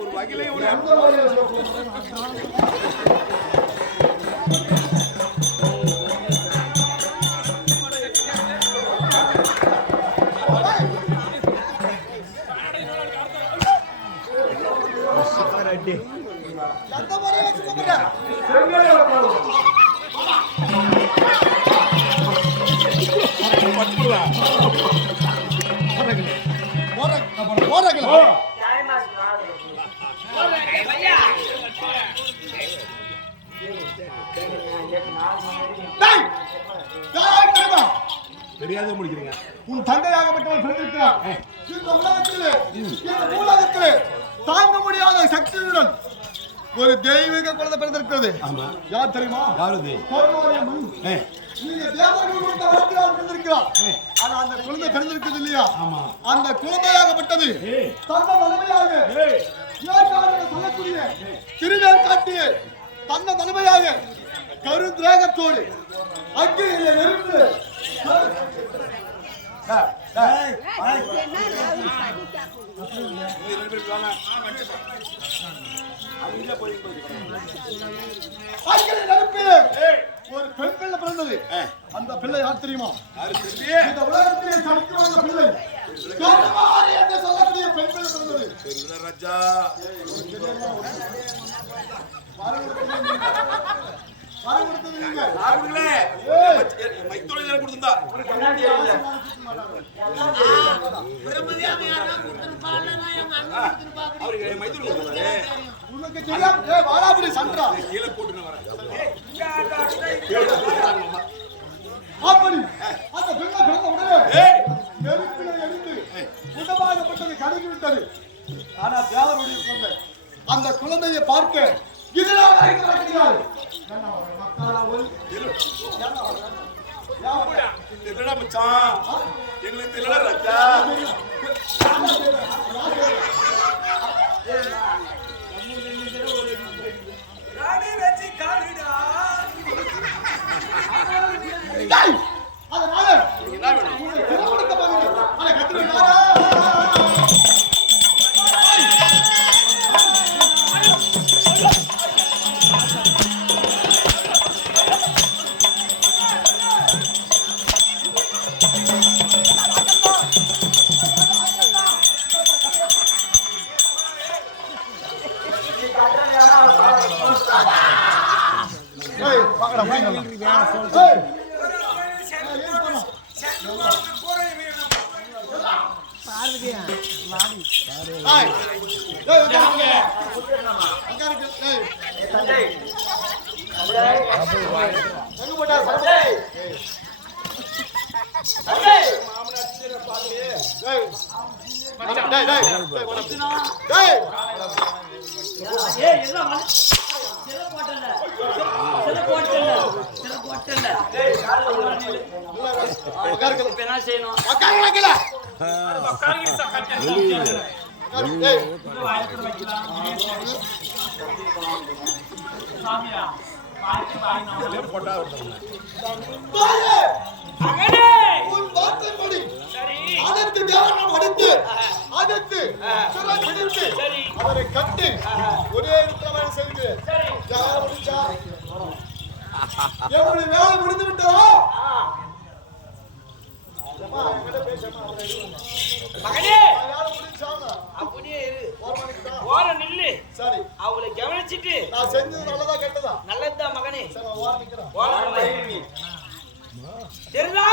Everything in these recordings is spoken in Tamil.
ஒரு வகையிலே ஒரு தெரியாத முடிக்கிறீங்க. உன் தந்தையாகப்பட்டவன் பிறந்திருக்கிறார். இந்த உலகத்திலே இந்த பூலகத்திலே தாங்க முடியாத சக்தியுடன் ஒரு தெய்வீக குழந்தை பிறந்திருக்கிறது. யார் தெரியுமா? யாருது? நீங்க தேவர்கள் கொடுத்த வரத்தினால் பிறந்திருக்கிறார். ஆனா அந்த குழந்தை பிறந்திருக்கிறது இல்லையா? அந்த குழந்தையாகப்பட்டது தந்த தலைமையாக சொல்லக்கூடிய திருவேல் காட்டிய தந்த தலைமையாக கரு திரேகத்தோடு அக்கினியிலே நெருப்பு ஒரு பெண் பிள்ளை பிறந்தது. அந்த பிள்ளை யார் தெரியுமா? இந்த உலகத்திலே தனித்து வந்த பிள்ளை என்று சொல்லக்கூடிய பெண் பிள்ளை பிறந்தது. ராஜா அந்த குழந்தையை பார்க்க எங்களுக்கு ராஜா அதனால அவரை கட்டி ஒரே செய்து எப்படி வேலை முடிந்து விட்டதோ சரி அவளை கவனிச்சுட்டு நான் செஞ்சது நல்லதா கேட்டதா? நல்லதுதான் மகனே. தெரியுதா?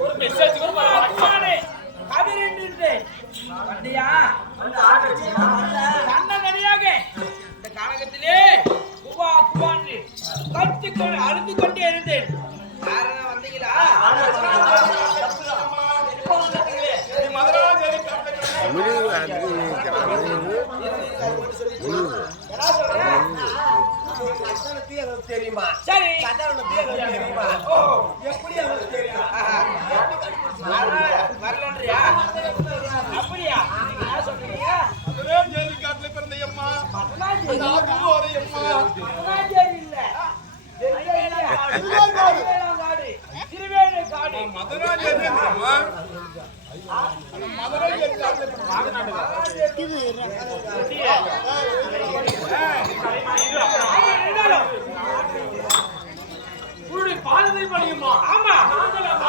ஒரு மெசேஜ் கூட பாருங்க கதிரின்றே வண்டியா கண்ணகடியாக இந்த காலகத்திலே குவா குவான்னு கத்திக்கொண்டு அழுது கொண்டே இருந்தேன். யாரா வந்தீங்களா? மதராஜ என்னம்மா? அந்த மதராஜ உன்னுடைய பாதத்தை படியுமா? ஆமா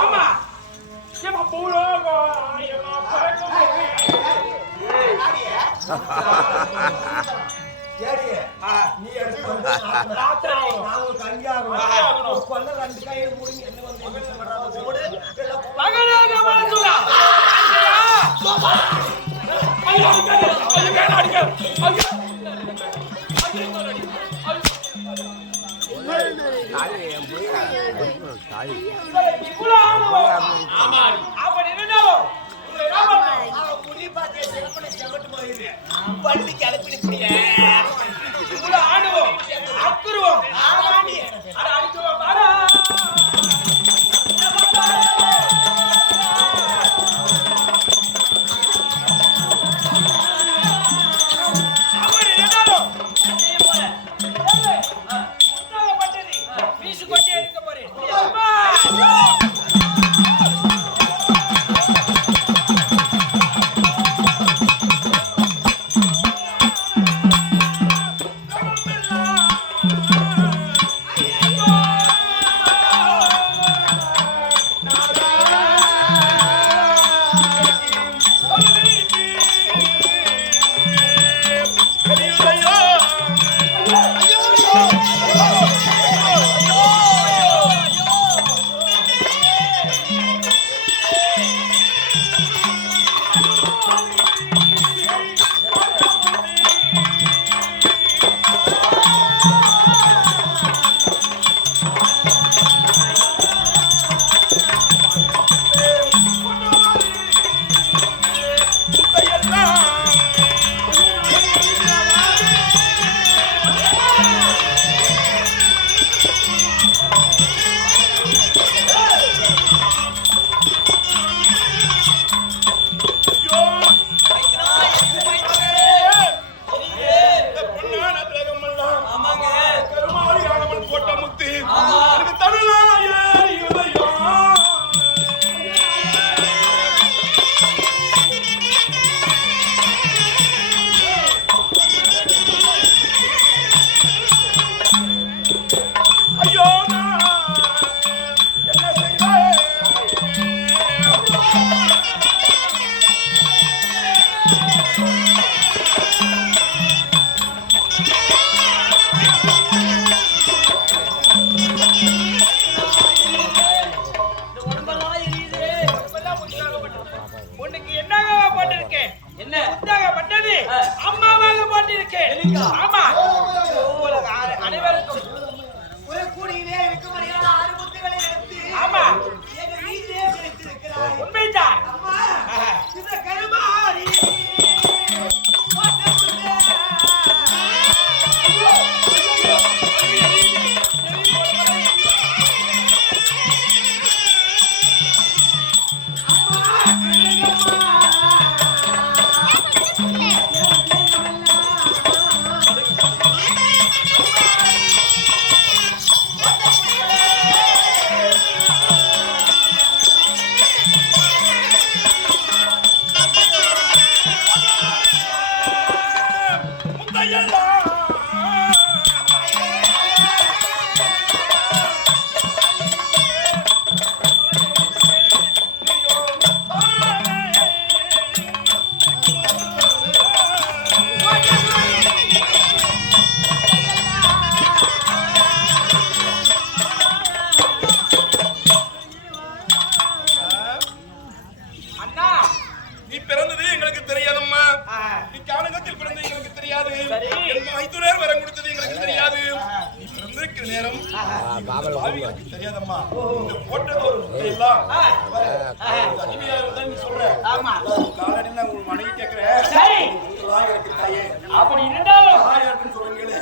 ஆமா. ஏமா பூலோகோ ஏமா பறக்கும். நீ எடுத்து வந்து நான் ஒரு கல்யாணம் கொல்ல 2 கையில முடிஞ்சு என்ன வந்து என்ன பண்றாங்க ஓடு மகனாக மனசுடா ஐயோ அடிக்க ஆமா அப்படி என்னடாவோ முடி பாத்தே செலப்பன செமட்டு போயிரு பள்ளி கிளப்பிடு இப்படியே இவ்வளவு ஆடுவோம் அக்குருவோம் ஆமாண்டி அட அடிக்குவோம் பாரா அப்படி என்னடாவோ அதே போல என்ன பட்டது வீசு கொண்டே இருக்க போறேன் அம்மா உனக்கு என்னங்க போட்டிருக்கேன் என்ன பட்டது அம்மாவாக போட்டிருக்கேன் ஆமா அனைவருக்கும் ஒரு கூடியிலே இருக்க முடியாத 6 முத்துகளை எடுத்து ஆமா எங்க வீட்டிலே வைத்திருக்கிறாய் உண்மைதான் அம்மா இந்த கருமாரி நீ பிறந்தது எங்களுக்கு தெரியாதம்மா. நீ கானகத்தில் பிறந்தது எங்களுக்கு தெரியாது. என் மைத்துனர் வரம் கொடுத்தது எங்களுக்கு தெரியாது. நீ பிறந்திருக்கிற நேரம் பாவிகளுக்கு தெரியாதம்மா. இந்த போட்டது ஒரு எல்லாம் அடிமையாக நீ சொல்ற. ஆமா காலடி நான் உன் மனைவி கேட்கிறேன். சரி இருக்கு தாயே. அப்படி இருந்தாலும் தாயாருன்னு சொல்லுங்களே.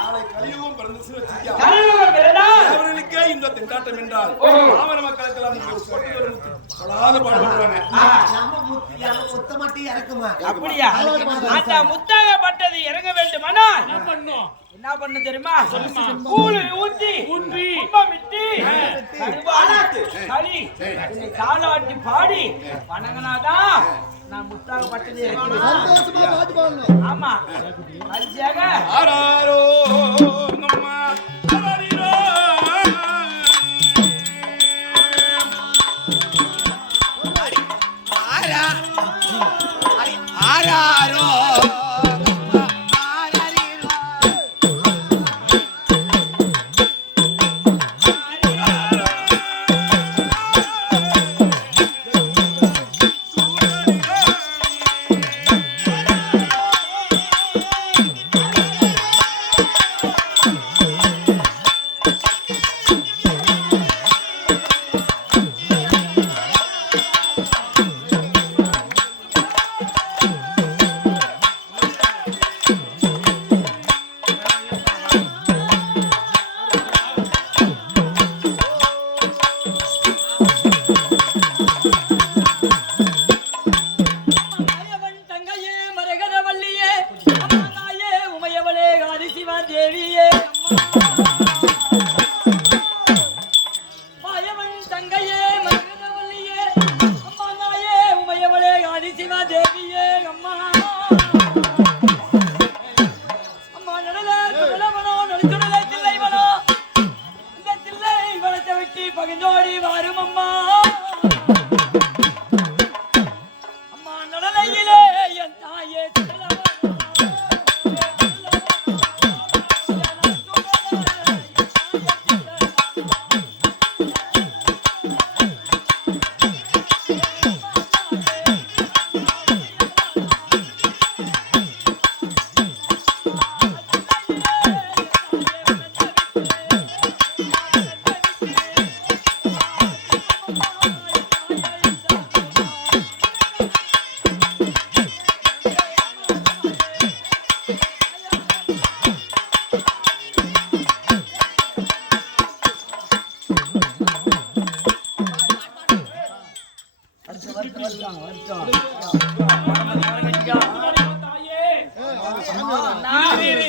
நாளை கலியுகம் பிறந்துச்சு வச்சிருக்கியா? கலியுகம் பிறந்தால் அவர்களுக்கே இந்த திண்டாட்டம் என்றால் மாமன மக்களுக்கெல்லாம் ஒரு போட்டு படாத பாடுபடுவாங்க. நம்ம முத்து முத்த மட்டும் இறக்குமா அப்படியா அந்த முத்தாகப்பட்டது இறங்க வேண்டுமானால் என்ன பண்ண தெரியுமா கூழு ஊத்தி கும்பமிட்டு கருவாடு களி என்னை தாளாட்டி பாடி வணங்கினாதான் நான் முத்தாகப்பட்டது இறங்குவேன். சந்தோஷமா பாட்டு பாடணும். ஆமா கடைசியாக ஆராரோ நம்மா ஆராரிரோ ஆராரோ மாயவன் தங்கையே மரகதவல்லியே அம்மா தாயே உமையவளே ஆதிசிவா தேவியே மாயவன் தங்கையே மரகதவல்லியே அம்மா தாயே உமையவளே ஆதிசிவா தேவியே அம்மா அம்மா நடல சுடலவனோ நடுச்சுடலை தில்லைவனோ இந்த தில்லை வளத்தை விட்டு பகிர்ந்தோடி வாரும் அம்மா அம்மா நடலையிலே என் தாயே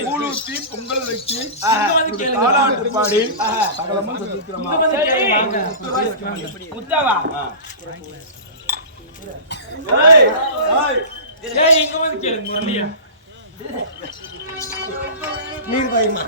கூழூத்தி பொங்கல் வச்சு தாலாட்டு பாடி சகலமும் சந்திக்கிறோமா முத்தாவா நீர் பயமா